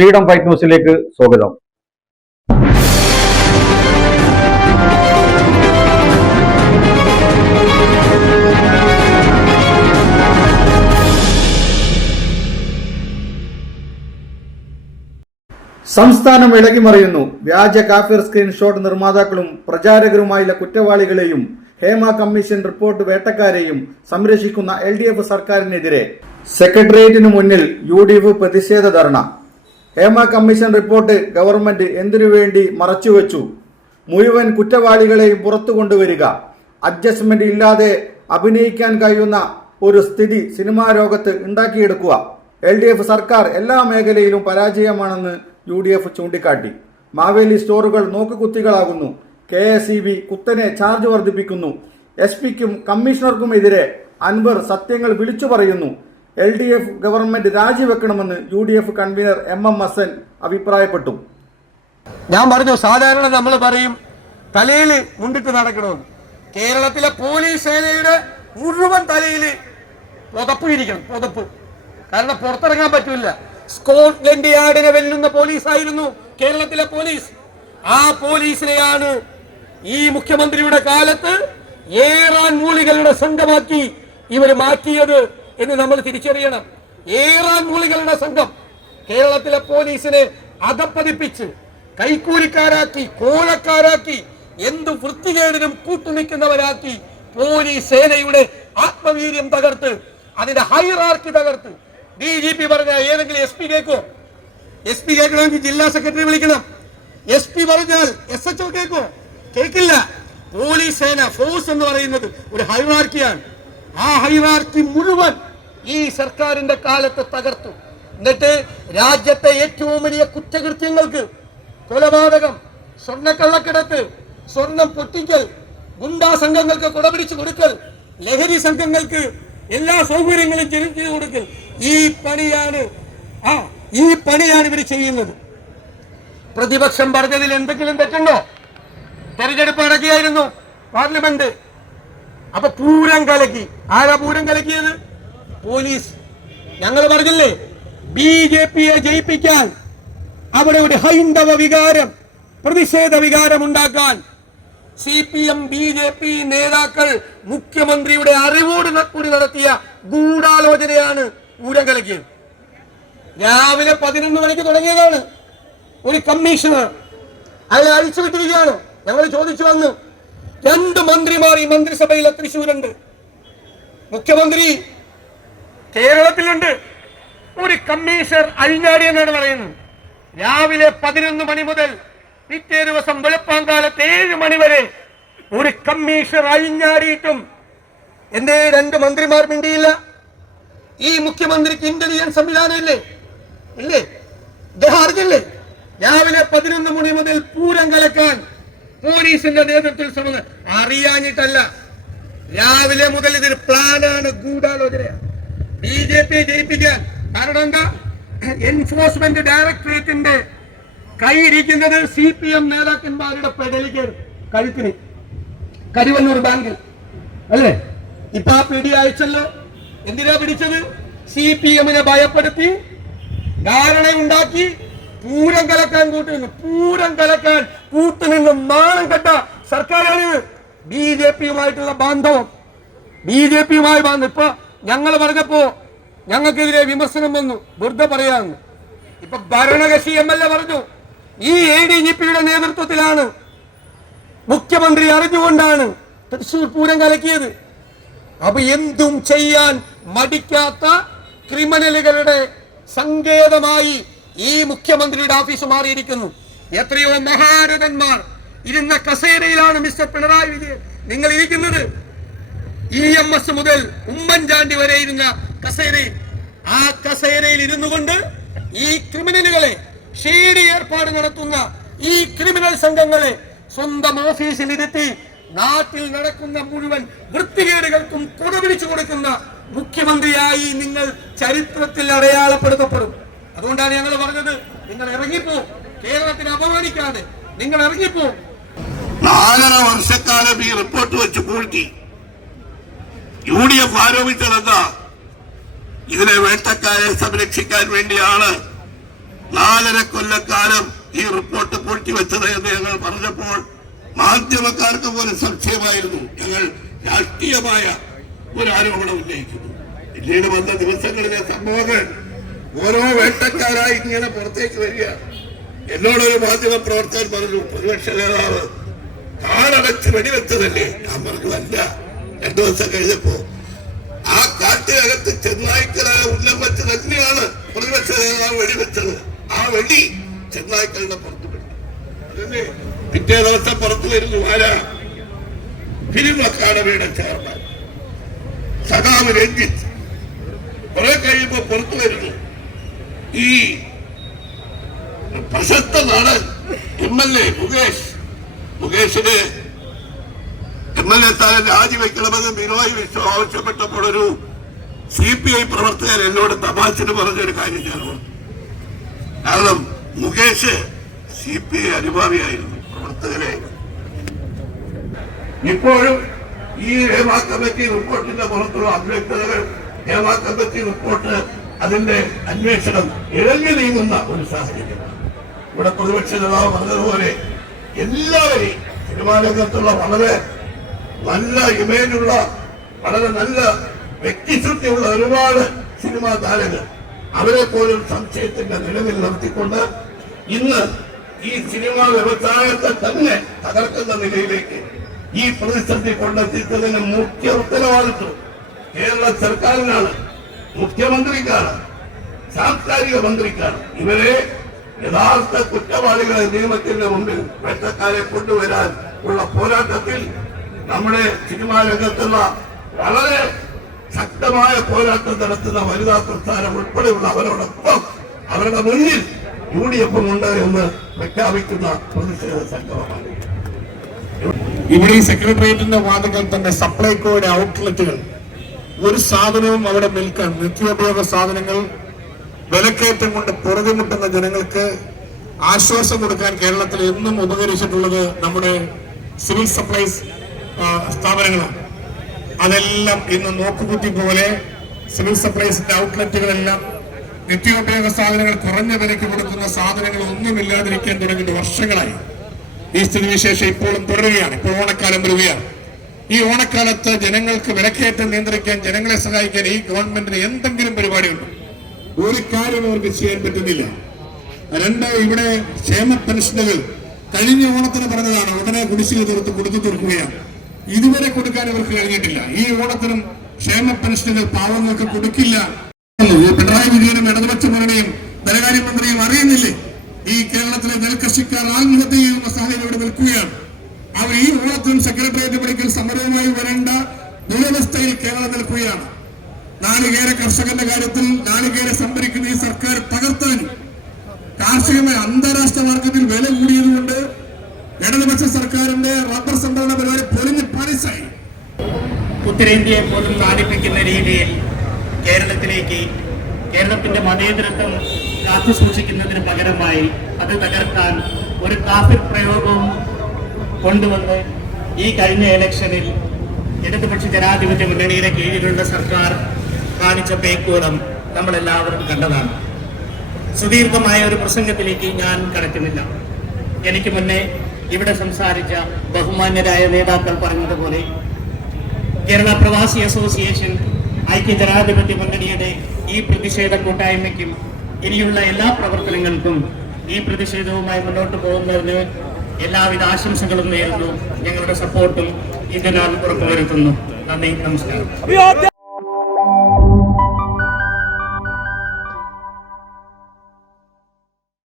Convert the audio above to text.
Freedom fight ന്യൂസിലേക്ക് സ്വാഗതം. സംസ്ഥാനം ഇളകിമറിയുന്നു. വ്യാജ കാഫിർ സ്ക്രീൻഷോട്ട് നിർമ്മാതാക്കളും പ്രചാരകരുമായുള്ള കുറ്റവാളികളെയും ഹേമ കമ്മീഷൻ റിപ്പോർട്ട് വേട്ടക്കാരെയും സംരക്ഷിക്കുന്ന LDF സർക്കാരിനെതിരെ സെക്രട്ടേറിയറ്റിനു മുന്നിൽ UDF പ്രതിഷേധ ധർണ. ഹേമ കമ്മീഷൻ റിപ്പോർട്ട് ഗവൺമെന്റ് എന്തിനുവേണ്ടി മറച്ചുവെച്ചു? മുഴുവൻ കുറ്റവാളികളെയും പുറത്തു കൊണ്ടുവരിക. അഡ്ജസ്റ്റ്മെന്റ് ഇല്ലാതെ അഭിനയിക്കാൻ കഴിയുന്ന ഒരു സ്ഥിതി സിനിമാ ലോകത്ത് ഉണ്ടാക്കിയെടുക്കുക. LDF സർക്കാർ എല്ലാ മേഖലയിലും പരാജയമാണെന്ന് UDF ചൂണ്ടിക്കാട്ടി. മാവേലി സ്റ്റോറുകൾ നോക്കുകുത്തികളാകുന്നു. KSEB കുത്തനെ ചാർജ് വർദ്ധിപ്പിക്കുന്നു. SP-ക്കും കമ്മീഷണർക്കുമെതിരെ അൻവർ സത്യങ്ങൾ വിളിച്ചു പറയുന്നു. LDF ഗവൺമെന്റ് രാജിവെക്കണമെന്ന് UDF കൺവീനർ MM ഹസൻ അഭിപ്രായപ്പെട്ടു. ഞാൻ പറഞ്ഞു, സാധാരണ നമ്മൾ പറയും തലയിൽ മുണ്ടിട്ട് നടക്കണമെന്ന്. കേരളത്തിലെ പോലീസ് സേനയുടെ മുഴുവൻ തലയിൽ പുതപ്പ് ഇരിക്കണം, പുതപ്പ്. കാരണം പുറത്തിറങ്ങാൻ പറ്റില്ല. സ്കോട്ട്ലൻഡ് യാർഡിനെ വെല്ലുന്ന പോലീസായിരുന്നു കേരളത്തിലെ പോലീസ്. ആ പോലീസിനെയാണ് ഈ മുഖ്യമന്ത്രിയുടെ കാലത്ത് ഏറാൻ മൂളികളുടെ സംഘമാക്കി ഇവർ മാറ്റിയത് എന്ന് നമ്മൾ തിരിച്ചറിയണം. ഏറാൻ മൂളികളുടെ സംഘം കേരളത്തിലെ പോലീസിനെ അധപ്പതിപ്പിച്ച് കൈക്കൂലിക്കാരാക്കി, കോലക്കാരാക്കി, എന്ത് വൃത്തികേടിനും കൂട്ടുനിൽക്കുന്നവരാക്കി പോലീസ് സേനയുടെ ആത്മവീര്യം തകർത്ത്, അതിന്റെ ഹൈറാർക്കി തകർത്ത്. DGP പറഞ്ഞ ഏതെങ്കിലും SP കേൾക്കോ? SP കേൾക്കണമെങ്കിൽ ജില്ലാ സെക്രട്ടറി വിളിക്കണം. SP പറഞ്ഞാൽ SHO കേൾക്കോ? കേൾക്കില്ല. പോലീസ് സേന ഫോഴ്സ് എന്ന് പറയുന്നത് ഒരു ഹൈറാർക്കിയാണ്. ആ ഹൈറാർക്കി മുഴുവൻ ഈ സർക്കാരിന്റെ കാലത്ത് തകർത്തു. എന്നിട്ട് രാജ്യത്തെ ഏറ്റവും വലിയ കുറ്റകൃത്യങ്ങൾക്ക്, കൊലപാതകം, സ്വർണ്ണക്കള്ളക്കടത്ത്, സ്വർണം പൊട്ടിക്കൽ, ഗുണ്ടാ സംഘങ്ങൾക്ക് കുടപിടിച്ചു കൊടുക്കൽ, ലഹരി സംഘങ്ങൾക്ക് എല്ലാ സൗകര്യങ്ങളും ചെയ്തു കൊടുക്കൽ, ഈ പണിയാണ് ഇവർ ചെയ്യുന്നത്. പ്രതിപക്ഷം പറഞ്ഞതിൽ എന്തെങ്കിലും തെറ്റുണ്ടോ? തെരഞ്ഞെടുപ്പ് നടക്കുകയായിരുന്നു, പാർലമെന്റ്. അപ്പൊ പൂരം കലക്കി. ആരാ പൂരം കലക്കിയത്? പോലീസ്. ഞങ്ങൾ പറഞ്ഞില്ലേ, BJP-യെ ജയിപ്പിക്കാൻ അവിടെ ഒരു ഹൈന്ദവ വികാരം, പ്രതിഷേധ വികാരം ഉണ്ടാക്കാൻ CPM BJP നേതാക്കൾ മുഖ്യമന്ത്രിയുടെ അറിവോട് കൂടി നടത്തിയ ഗൂഢാലോചനയാണ് പൂരം കലക്കിയത്. രാവിലെ 11 മണിക്ക് തുടങ്ങിയതാണ്. ഒരു കമ്മീഷണർ അയാളെ അഴിച്ചുവിട്ടിരിക്കുകയാണ്. ഞങ്ങൾ ചോദിച്ചു വന്നു. 2 മന്ത്രിമാർ ഈ മന്ത്രിസഭയിൽ തൃശ്ശൂരുണ്ട്, മുഖ്യമന്ത്രി കേരളത്തിലുണ്ട്. ഒരു കമ്മീഷണർ അഴിഞ്ഞാടി എന്നാണ് പറയുന്നത്. രാവിലെ 11 മണി മുതൽ പിറ്റേ ദിവസം വെളുപ്പാങ്കാലത്ത് 7 മണി വരെ ഒരു കമ്മീഷണർ അഴിഞ്ഞാടിയിട്ടും എന്തേ 2 മന്ത്രിമാർ മിണ്ടിയില്ല? ഈ മുഖ്യമന്ത്രിക്ക് ഇന്റലിജൻസ് സംവിധാനം ഇല്ലേ? ഇദ്ദേഹം അറിഞ്ഞില്ലേ? രാവിലെ 11 മണി മുതൽ പൂരം കലക്കാൻ പോലീസിന്റെ നേതൃത്വത്തിൽ ശ്രമം. അറിയാഞ്ഞിട്ടല്ല, രാവിലെ മുതൽ ഇതൊരു പ്ലാനാണ്, ഗൂഢാലോചനയാണ്. BJP-യെ ജയിപ്പിക്കാൻ. കാരണം എന്താ? എൻഫോഴ്സ്മെന്റ് ഡയറക്ടറേറ്റിന്റെ കൈയിരിക്കുന്നത് CPM നേതാക്കന്മാരുടെ പെടലിക്ക് കഴുത്തിന്, കരിവന്നൂർ ബാങ്കിൽ അല്ലേ? ഇപ്പൊ ആ പിടി അയച്ചല്ലോ. എന്തിനാ പിടിച്ചത്? CPM-നെ ഭയപ്പെടുത്തി, ധാരണയുണ്ടാക്കി, പൂരം കലക്കാൻ കൂട്ടുനിന്ന് നാണം കെട്ട സർക്കാരാണ്. BJP-യുമായിട്ടുള്ള ബാന്ധവം, BJP-യുമായി ബാന്ധവം. ഇപ്പൊ ഞങ്ങൾ പറഞ്ഞപ്പോ ഞങ്ങൾക്കെതിരെ വിമർശനം വന്നു, വെറുതെ പറയാന്ന്. ഇപ്പൊ ഭരണകക്ഷി MLA പറഞ്ഞു, ഈ ADGP-യുടെ നേതൃത്വത്തിലാണ്, മുഖ്യമന്ത്രി അറിഞ്ഞുകൊണ്ടാണ് തൃശ്ശൂർ പൂരം കലക്കിയത്. അപ്പൊ എന്തും ചെയ്യാൻ മടിക്കാത്ത ക്രിമിനലുകളുടെ സങ്കേതമായി ഈ മുഖ്യമന്ത്രിയുടെ ഓഫീസ് മാറിയിരിക്കുന്നു. എത്രയോ മഹാരഥന്മാർ ഇരുന്ന കസേരയിലാണ് മിസ്റ്റർ പിണറായി വിജയൻ നിങ്ങൾ ഇരിക്കുന്നത്. EMS മുതൽ ഉമ്മൻചാണ്ടി വരെ ഇരുന്ന കസേരയിൽ, ആ കസേരയിൽ ഇരുന്നു കൊണ്ട് ഈ ക്രിമിനലുകളെ, ഷേഡി ഏർപ്പാട് നടത്തുന്ന ഈ ക്രിമിനൽ സംഘങ്ങളെ സ്വന്തം ഓഫീസിൽ ഇരുത്തി നാട്ടിൽ നടക്കുന്ന മുഴുവൻ വൃത്തികേടുകൾക്കും കുടപിടിച്ചു കൊടുക്കുന്ന മുഖ്യമന്ത്രിയായി നിങ്ങൾ ചരിത്രത്തിൽ അടയാളപ്പെടുത്തപ്പെടും. അതുകൊണ്ടാണ് ഞങ്ങൾ പറഞ്ഞത്, നിങ്ങൾ ഇറങ്ങിപ്പോ, കേരളത്തിനെ അപമാനിക്കാതെ നിങ്ങൾ ഇറങ്ങിപ്പോ. 4.5 വർഷക്കാലം ഈ റിപ്പോർട്ട് വെച്ച് പൂഴ്ത്തി UDF ആരോപിച്ചതെന്താ? ഇതിനെ വേട്ടക്കാരെ സംരക്ഷിക്കാൻ വേണ്ടിയാണ് 4 കൊല്ലക്കാലം ഈ റിപ്പോർട്ട് പൂഴ്ത്തിവെച്ചത് എന്ന് ഞങ്ങൾ പറഞ്ഞപ്പോൾ മാധ്യമക്കാർക്ക് പോലും സംശയമായിരുന്നു. ഞങ്ങൾ രാഷ്ട്രീയമായ ഒരു ആരോപണം ഉന്നയിക്കുന്നു. പിന്നീട് വന്ന ദിവസങ്ങളിലെ സംഭവങ്ങൾ ഓരോ വേട്ടക്കാരായി ഇങ്ങനെ പുറത്തേക്ക് വരിക. എന്നോടൊരു മാധ്യമ പ്രവർത്തകൻ പറഞ്ഞു, പ്രതിപക്ഷ നേതാവ് കാടടച്ച് വെടിവെച്ചതല്ലേ? ഞാൻ പറഞ്ഞു അല്ല. 2 ദിവസം കഴിഞ്ഞപ്പോ ആ കാട്ടിനകത്ത് ചെന്നായ്ക്കളെ ഉന്നം വെച്ച് തന്നെയാണ് പ്രതിപക്ഷ നേതാവ് വെടിവെച്ചത്. ആ വെടി ചെന്നായ്ക്കളുടെ പുറത്തു പെട്ടു. പിറ്റേ ദിവസം പുറത്തു വരുന്നു ആരാ? ഫിലിം അക്കാദമിയുടെ ചെയർമാൻ സഖാവ് രഞ്ജിത്ത്. കുറെ കഴിയുമ്പോ പുറത്തു വരുന്നു ഈ പ്രശസ്ത നടൻ MLA മുകേഷിന് MLA സ്ഥാനം രാജിവെക്കണമെന്ന് ബിനോയ് വിശ്വം ആവശ്യപ്പെട്ടപ്പോൾ ഒരു CPI പ്രവർത്തകൻ എന്നോട് തമാശന് പറഞ്ഞൊരു കാര്യം ഞാൻ ഓർത്തു. കാരണം മുകേഷ് CPI അനുഭാവിയായിരുന്നു, പ്രവർത്തകരെ. ഇപ്പോഴും ഈ ഹേമ കമ്മിറ്റി റിപ്പോർട്ടിന്റെ പുറത്തുള്ള അവ്യക്തതകൾ, ഹേമ കമ്മിറ്റി റിപ്പോർട്ട്, അതിന്റെ അന്വേഷണം ഇഴഞ്ഞു നീങ്ങുന്ന ഒരു സാഹചര്യം. ഇവിടെ പ്രതിപക്ഷ നേതാവ് പറഞ്ഞതുപോലെ എല്ലാവരെയും സിനിമാ രംഗത്തുള്ള വളരെ നല്ല ഇമേജുള്ള, വളരെ നല്ല വ്യക്തിശുദ്ധിയുള്ള ഒരുപാട് സിനിമാ താരങ്ങൾ, അവരെ പോലും സംശയത്തിന്റെ നിലവിൽ നിർത്തിക്കൊണ്ട് ഇന്ന് ഈ സിനിമാ വ്യവസായത്തെ തന്നെ തകർക്കുന്ന നിലയിലേക്ക് ഈ പ്രതിസന്ധി കൊണ്ടെത്തിച്ചതിന് മുഖ്യ ഉത്തരവാദിത്വം കേരള സർക്കാരിനാണ്, മുഖ്യമന്ത്രിക്കാണ്, സാംസ്കാരിക മന്ത്രിക്കാണ്. ഇവരെ യഥാർത്ഥ കുറ്റവാളികളെ നിയമത്തിന്റെ മുമ്പിൽ വേട്ടക്കാരെ കൊണ്ടുവരാൻ ഉള്ള പോരാട്ടത്തിൽ നമ്മുടെ സിനിമാ രംഗത്തുള്ള വളരെ ശക്തമായ പോരാട്ടം നടത്തുന്ന വനിതാ പ്രസ്ഥാനം ഉൾപ്പെടെയുള്ള അവരോടൊപ്പം അവരുടെ മുന്നിൽ UDF ഉണ്ട് എന്ന് പ്രഖ്യാപിക്കുന്ന പ്രതിഷേധ സംഗമമാണ്. ഇവിടെ ഈ സെക്രട്ടേറിയറ്റിന്റെ വാതിക്കൽ തന്നെ സപ്ലൈകോയുടെ ഔട്ട്ലെറ്റുകൾ, ഒരു സാധനവും അവിടെ വിൽക്കാൻ, നിത്യോപയോഗ സാധനങ്ങൾ വിലക്കയറ്റം കൊണ്ട് പുറകുമുട്ടുന്ന ജനങ്ങൾക്ക് ആശ്വാസം കൊടുക്കാൻ കേരളത്തിൽ എന്നും ഉപകരിച്ചിട്ടുള്ളത് നമ്മുടെ സിവിൽ സപ്ലൈസ് സ്ഥാപനങ്ങളാണ്. അതെല്ലാം ഇന്ന് നോക്കുകുത്തി പോലെ സിവിൽ സപ്ലൈസിന്റെ ഔട്ട്ലെറ്റുകളെല്ലാം നിത്യോപയോഗ സാധനങ്ങൾ കുറഞ്ഞ വിലയ്ക്ക് കൊടുക്കുന്ന സാധനങ്ങൾ ഒന്നുമില്ലാതിരിക്കാൻ തുടങ്ങിയിട്ട് വർഷങ്ങളായി. ഈ സ്ഥിതിവിശേഷം ഇപ്പോഴും തുടരുകയാണ്. ഇപ്പോൾ ഓണക്കാലം വരികയാണ്. ഈ ഓണക്കാലത്ത് ജനങ്ങൾക്ക് വിലക്കയറ്റം നിയന്ത്രിക്കാൻ, ജനങ്ങളെ സഹായിക്കാൻ ഈ ഗവൺമെന്റിന് എന്തെങ്കിലും പരിപാടിയുണ്ടോ? ഒരു കാര്യം അവർക്ക് ചെയ്യാൻ പറ്റുന്നില്ല. 2, ഇവിടെ ക്ഷേമ പെൻഷനുകൾ കഴിഞ്ഞ ഓണത്തിന് പറഞ്ഞതാണ് ഉടനെ കുടിശ്ശിക തീർത്ത് കൊടുത്തു തീർക്കുകയാണ്. ഇതുവരെ കൊടുക്കാൻ അവർക്ക് കഴിഞ്ഞിട്ടില്ല. ഈ ഓണത്തിനും ക്ഷേമ പെൻഷനുകൾ പാവങ്ങൾക്ക് കൊടുക്കില്ല. പിണറായി വിജയനും ഇടതുപക്ഷ മുന്നണിയും ധനകാര്യമന്ത്രിയും അറിയുന്നില്ലേ ഈ കേരളത്തിലെ നെൽകൃഷിക്കാർ ആത്മഹത്യ ചെയ്യുന്ന സാഹചര്യം ഇവിടെ നിൽക്കുകയാണ്. അവർ ഈ ഓണത്തിനും സെക്രട്ടേറിയറ്റ് പടിക്കൽ സമരവുമായി വരേണ്ട ദുരവസ്ഥയിൽ കേരളം നിൽക്കുകയാണ്. നാളികേര കർഷകന്റെ കാര്യത്തിൽ നാളികേര സംഭരിക്കുന്ന ഈ സർക്കാർ തകർത്താനും കാർഷികമായ അന്താരാഷ്ട്ര മാർക്കറ്റിൽ വില കൂടിയതുകൊണ്ട് ഇടതുപക്ഷ സർക്കാരിന്റെ റബ്ബർ സംഭരണ പരിപാടി പൊളിഞ്ഞ് പാലിസായി. ഉത്തരേന്ത്യയെ പോലും നാടിപ്പിക്കുന്ന രീതിയിൽ കേരളത്തിന്റെ മതേതരത്വം കാത്തു സൂക്ഷിക്കുന്നതിന് പകരമായി അത് തകർക്കാൻ ഒരു കാഫിർ പ്രയോഗവും കൊണ്ടുവന്ന് ഈ കഴിഞ്ഞ ഇലക്ഷനിൽ ഇടതുപക്ഷ ജനാധിപത്യ മുന്നണിയുടെ കീഴിലുള്ള സർക്കാർ കാണിച്ച പേക്കൂടം നമ്മളെല്ലാവരും കണ്ടതാണ്. സുദീർഘമായ ഒരു പ്രസംഗത്തിലേക്ക് ഞാൻ കടക്കുന്നില്ല. എനിക്ക് മുന്നേ ഇവിടെ സംസാരിച്ച ബഹുമാന്യരായ നേതാക്കൾ പറഞ്ഞതുപോലെ കേരള പ്രവാസി അസോസിയേഷൻ ഐക്യ ജനാധിപത്യ മുന്നണിയുടെ ഈ പ്രതിഷേധ കൂട്ടായ്മയ്ക്കും ഇനിയുള്ള എല്ലാ പ്രവർത്തനങ്ങൾക്കും ഈ പ്രതിഷേധവുമായി മുന്നോട്ട് പോകുന്നതിന് എല്ലാവിധ ആശംസകളും നേരുന്നു. ഞങ്ങളുടെ സപ്പോർട്ടും ഇതിനാൽ ഉറപ്പുവരുത്തുന്നു. നന്ദി, നമസ്കാരം.